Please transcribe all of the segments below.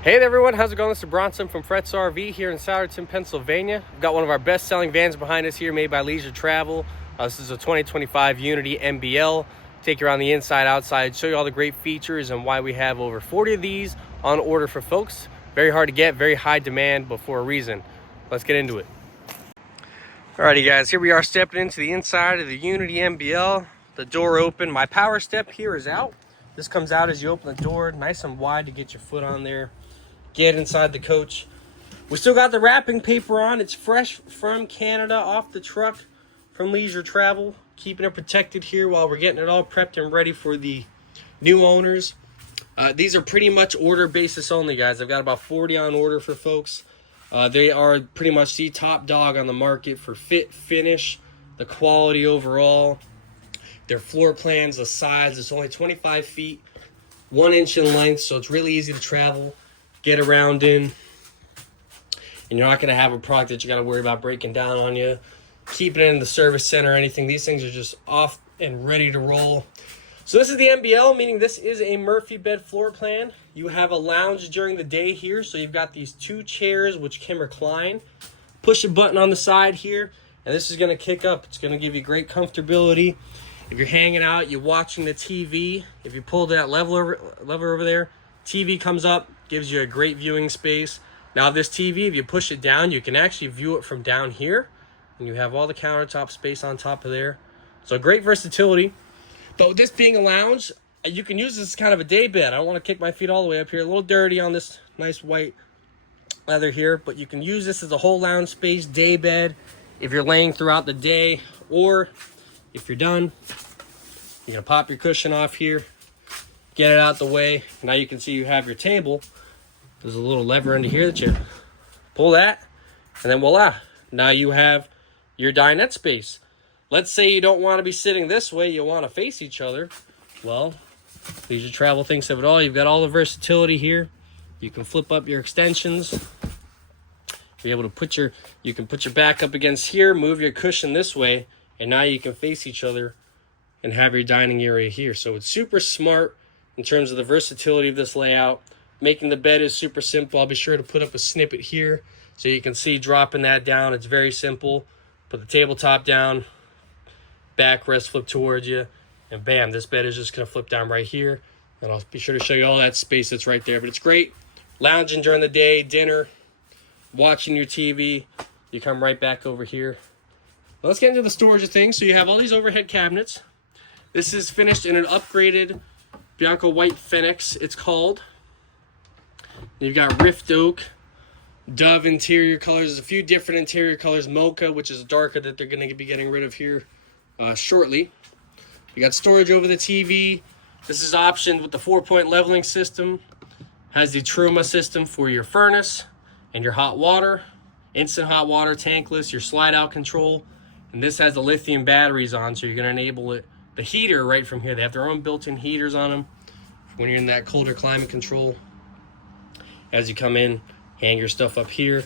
Hey there everyone, how's it going? This is Bronson from Fretz RV here in Souderton, Pennsylvania. We've got one of our best-selling vans behind us here, made by Leisure Travel. This is a 2025 Unity MBL. Take you around the inside, outside, show you all the great features and why we have over 40 of these on order for folks. Very hard to get, very high demand, but for a reason. Let's get into it. Alrighty guys, here we are stepping into the inside of the Unity MBL. The door open. My power step here is out. This comes out as you open the door, nice and wide to get your foot on there. Get inside the coach. We still got the wrapping paper on. It's fresh from Canada, off the truck from Leisure Travel. Keeping it protected here while we're getting it all prepped and ready for the new owners. These are pretty much order basis only, guys. I've got about 40 on order for folks. They are pretty much the top dog on the market for fit, finish, the quality overall. Their floor plans, the size, it's only 25 feet, 1 inch in length, so it's really easy to travel, get around in, and you're not going to have a product that you got to worry about breaking down on you, keeping it in the service center or anything. These things are just off and ready to roll. So this is the MBL, meaning this is a Murphy bed floor plan. You have a lounge during the day here, so you've got these 2 chairs which can recline. Push a button on the side here, and this is going to kick up. It's going to give you great comfortability. If you're hanging out, you're watching the TV, if you pull that lever over there, TV comes up, gives you a great viewing space. Now this TV, if you push it down, you can actually view it from down here, and you have all the countertop space on top of there. So great versatility. But with this being a lounge, you can use this as kind of a day bed. I don't want to kick my feet all the way up here. A little dirty on this nice white leather here, but you can use this as a whole lounge space, day bed, if you're laying throughout the day, or if you're done, you're going to pop your cushion off here, get it out the way. Now you can see you have your table. There's a little lever under here that you pull that, and then voila. Now you have your dinette space. Let's say you don't want to be sitting this way, you want to face each other. Well, Leisure Travel thinks of it all. You've got all the versatility here. You can flip up your extensions. Be able to you can put your back up against here, move your cushion this way, and now you can face each other and have your dining area here. So it's super smart in terms of the versatility of this layout. Making the bed is super simple. I'll be sure to put up a snippet here so you can see dropping that down. It's very simple. Put the tabletop down, backrest flip towards you, and bam, this bed is just going to flip down right here. And I'll be sure to show you all that space that's right there. But it's great. Lounging during the day, dinner, watching your TV. You come right back over here. Well, let's get into the storage of things. So you have all these overhead cabinets. This is finished in an upgraded Bianco White Phoenix, it's called. You've got Rift Oak, Dove interior colors. There's a few different interior colors. Mocha, which is darker, that they're going to be getting rid of here shortly. You got storage over the TV. This is optioned with the 4-point leveling system. Has the Truma system for your furnace and your hot water. Instant hot water, tankless, your slide out control. And this has the lithium batteries on, so you're going to enable it. The heater right from here. They have their own built-in heaters on them when you're in that colder climate control. As you come in, hang your stuff up here.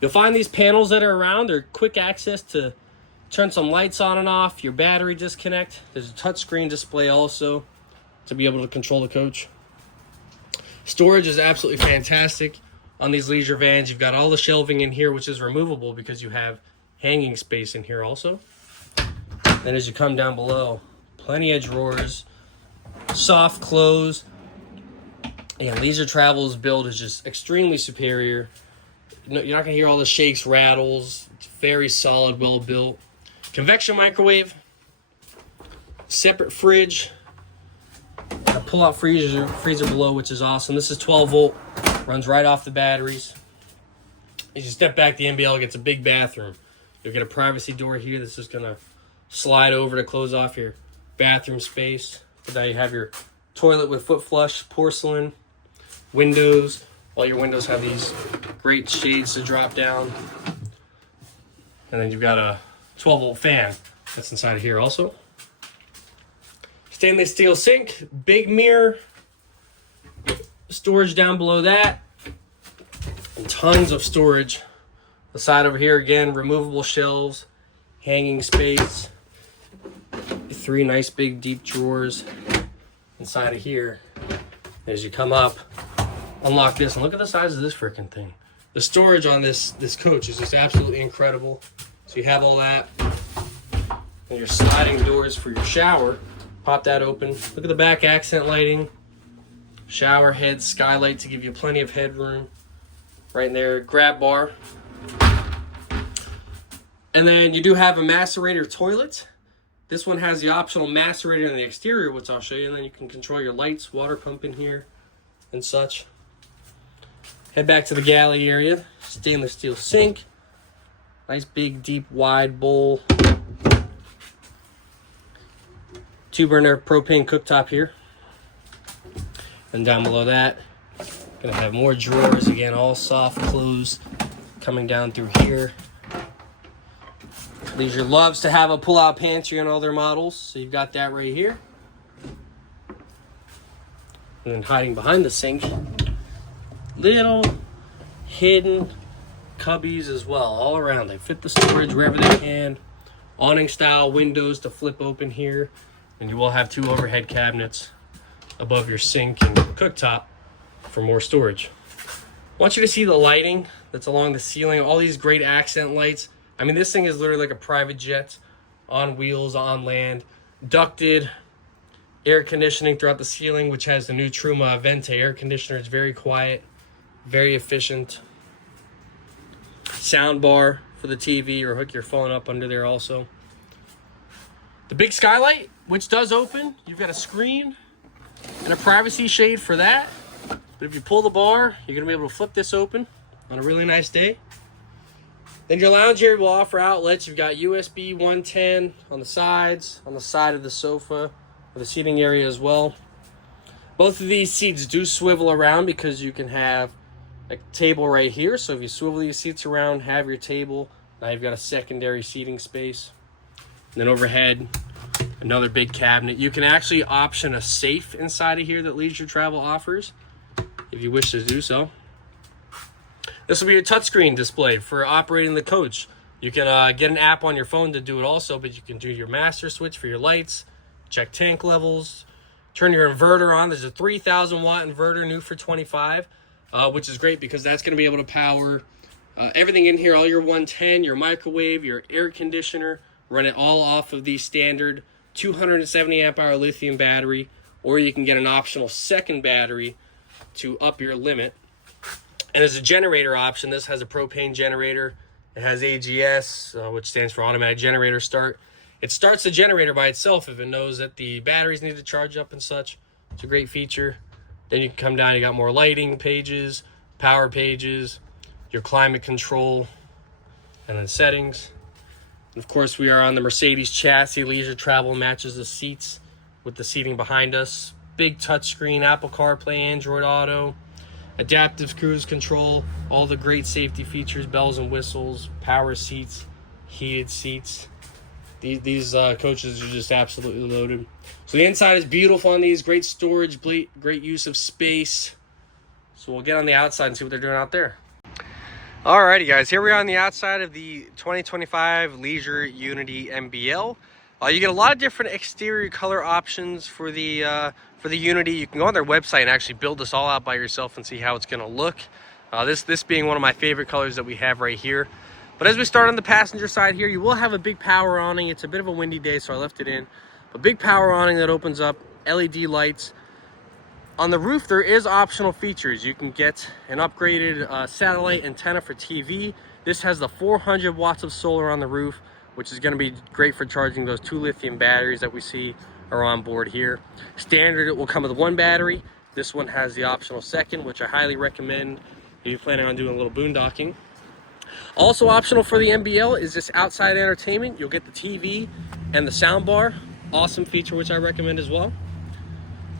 You'll find these panels that are around. They're quick access to turn some lights on and off, your battery disconnect. There's a touchscreen display also to be able to control the coach. Storage is absolutely fantastic on these leisure vans. You've got all the shelving in here, which is removable because you have hanging space in here also. Then as you come down below, plenty of drawers, soft close. And Leisure Travel's build is just extremely superior. You're not going to hear all the shakes, rattles. It's very solid, well built. Convection microwave, separate fridge, a pull-out freezer below, which is awesome. This is 12 volt, runs right off the batteries. As you step back, the MBL gets a big bathroom. You'll get a privacy door here that's just going to slide over to close off your bathroom space. But now you have your toilet with foot flush, porcelain, windows. All your windows have these great shades to drop down. And then you've got a 12 volt fan that's inside of here also. Stainless steel sink, big mirror, storage down below that, and tons of storage. The side over here, again, removable shelves, hanging space, 3 nice big deep drawers inside of here. As you come up, unlock this, and look at the size of this freaking thing. The storage on this coach is just absolutely incredible. So you have all that, and your sliding doors for your shower. Pop that open. Look at the back accent lighting. Shower head skylight to give you plenty of headroom. Right in there, grab bar. And then you do have a macerator toilet. This one has the optional macerator in the exterior, which I'll show you. And then you can control your lights, water pump in here, and such. Head back to the galley area. Stainless steel sink. Nice big, deep, wide bowl. 2-burner propane cooktop here. And down below that, gonna have more drawers. Again, all soft closed coming down through here. Leisure loves to have a pull-out pantry on all their models, so you've got that right here. And then hiding behind the sink, little hidden cubbies as well, all around. They fit the storage wherever they can. Awning style windows to flip open here. And you will have 2 overhead cabinets above your sink and cooktop for more storage. I want you to see the lighting that's along the ceiling, all these great accent lights. I mean, this thing is literally like a private jet on wheels, on land. Ducted air conditioning throughout the ceiling, which has the new Truma Vente air conditioner. It's very quiet, very efficient. Sound bar for the TV, or hook your phone up under there also. The big skylight, which does open. You've got a screen and a privacy shade for that. But if you pull the bar, you're going to be able to flip this open on a really nice day. Then your lounge area will offer outlets. You've got USB 110 on the sides, on the side of the sofa, or the seating area as well. Both of these seats do swivel around because you can have a table right here. So if you swivel these seats around, have your table. Now you've got a secondary seating space. And then overhead, another big cabinet. You can actually option a safe inside of here that Leisure Travel offers, if you wish to do so. This will be your touchscreen display for operating the coach. You can get an app on your phone to do it also, but you can do your master switch for your lights, check tank levels, turn your inverter on. There's a 3,000 watt inverter new for $25, which is great because that's going to be able to power everything in here, all your 110, your microwave, your air conditioner. Run it all off of the standard 270 amp hour lithium battery, or you can get an optional second battery to up your limit. And as a generator option, this has a propane generator. It has AGS, which stands for automatic generator start. It starts the generator by itself if it knows that the batteries need to charge up and such. It's a great feature. Then you can come down, you got more lighting pages, power pages, your climate control, and then settings. Of course, we are on the Mercedes chassis. Leisure Travel matches the seats with the seating behind us. Big touchscreen, Apple CarPlay, Android Auto, adaptive cruise control, all the great safety features, bells and whistles, power seats, heated seats. These coaches are just absolutely loaded. So the inside is beautiful on these. Great storage, great use of space. So we'll get on the outside and see what they're doing out there. Alrighty guys, here we are on the outside of the 2025 Leisure Unity MBL. You get a lot of different exterior color options for the Unity. You can go on their website and actually build this all out by yourself and see how it's going to look. This being one of my favorite colors that we have right here. But as we start on the passenger side here, you will have a big power awning. It's a bit of a windy day, so I left it in. A big power awning that opens up, LED lights. On the roof, there is optional features. You can get an upgraded satellite antenna for TV. This has the 400 watts of solar on the roof, which is going to be great for charging those 2 lithium batteries that we see are on board here. Standard, it will come with 1 battery. This one has the optional second, which I highly recommend if you're planning on doing a little boondocking. Also optional for the MBL is this outside entertainment. You'll get the TV and the sound bar. Awesome feature, which I recommend as well.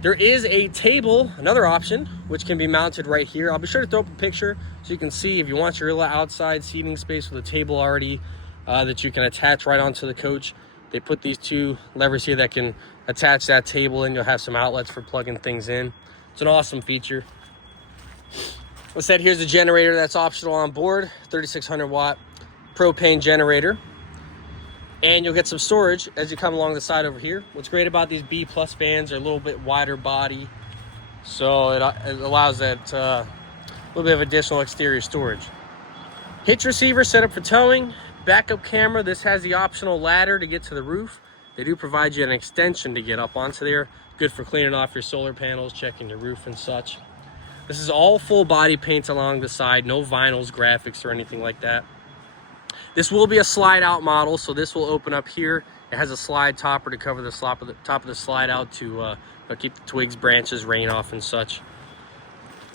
There is a table, another option, which can be mounted right here. I'll be sure to throw up a picture so you can see if you want your little outside seating space with a table already that you can attach right onto the coach. They put these 2 levers here that can attach that table, and you'll have some outlets for plugging things in. It's an awesome feature. Like I said, here's the generator that's optional on board, 3,600 watt propane generator. And you'll get some storage as you come along the side over here. What's great about these B+ fans are a little bit wider body, So it allows that little bit of additional exterior storage. Hitch receiver set up for towing. Backup camera. This has the optional ladder to get to the roof. They do provide you an extension to get up onto there. Good for cleaning off your solar panels, checking your roof and such. This is all full body paint along the side, no vinyls, graphics, or anything like that. This will be a slide out model, so this will open up here. It has a slide topper to cover the top of the slide out to keep the twigs, branches, rain off and such.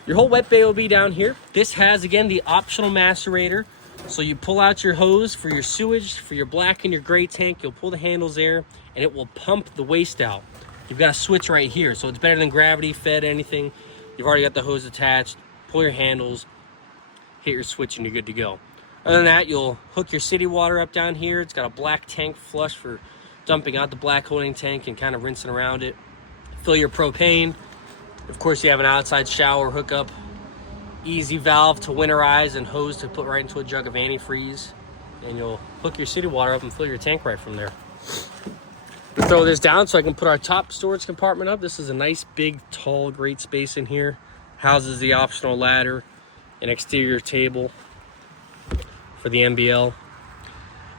Your whole wet bay will be down here. This has, again, the optional macerator. So you pull out your hose for your sewage, for your black and your gray tank. You'll pull the handles there, and it will pump the waste out. You've got a switch right here, so it's better than gravity fed anything. You've already got the hose attached. Pull your handles, hit your switch, and you're good to go. Other than that, you'll hook your city water up down here. It's got a black tank flush for dumping out the black holding tank and kind of rinsing around it. Fill your propane. Of course, you have an outside shower hookup. Easy valve to winterize and hose to put right into a jug of antifreeze. And you'll hook your city water up and fill your tank right from there. We'll throw this down so I can put our top storage compartment up. This is a nice, big, tall, great space in here. Houses the optional ladder, an exterior table for the MBL.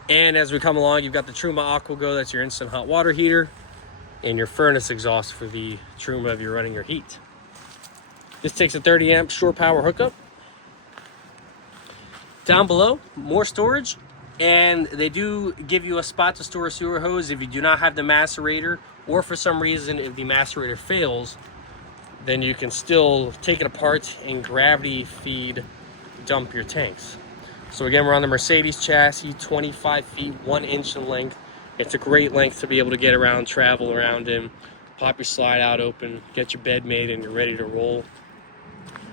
And as we come along, you've got the Truma AquaGo, that's your instant hot water heater, and your furnace exhaust for the Truma if you're running your heat. This takes a 30 amp shore power hookup. Down below, more storage, and they do give you a spot to store a sewer hose if you do not have the macerator, or for some reason if the macerator fails, then you can still take it apart and gravity feed dump your tanks. So again, we're on the Mercedes chassis, 25 feet, 1 inch in length. It's a great length to be able to get around, travel around in, pop your slide out open, get your bed made, and you're ready to roll.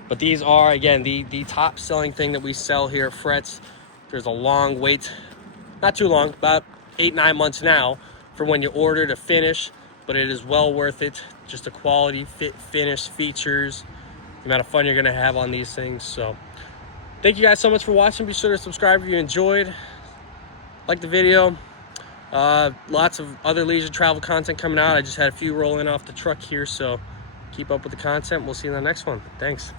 But these are, again, the top selling thing that we sell here at Fretz. There's a long wait, not too long, about 8-9 months now, for when you order to finish, but it is well worth it. Just the quality, fit, finish, features, the amount of fun you're gonna have on these things. So thank you guys so much for watching. Be sure to subscribe if you enjoyed. Like the video. Lots of other leisure travel content coming out. I just had a few rolling off the truck here, so keep up with the content. We'll see you in the next one. Thanks.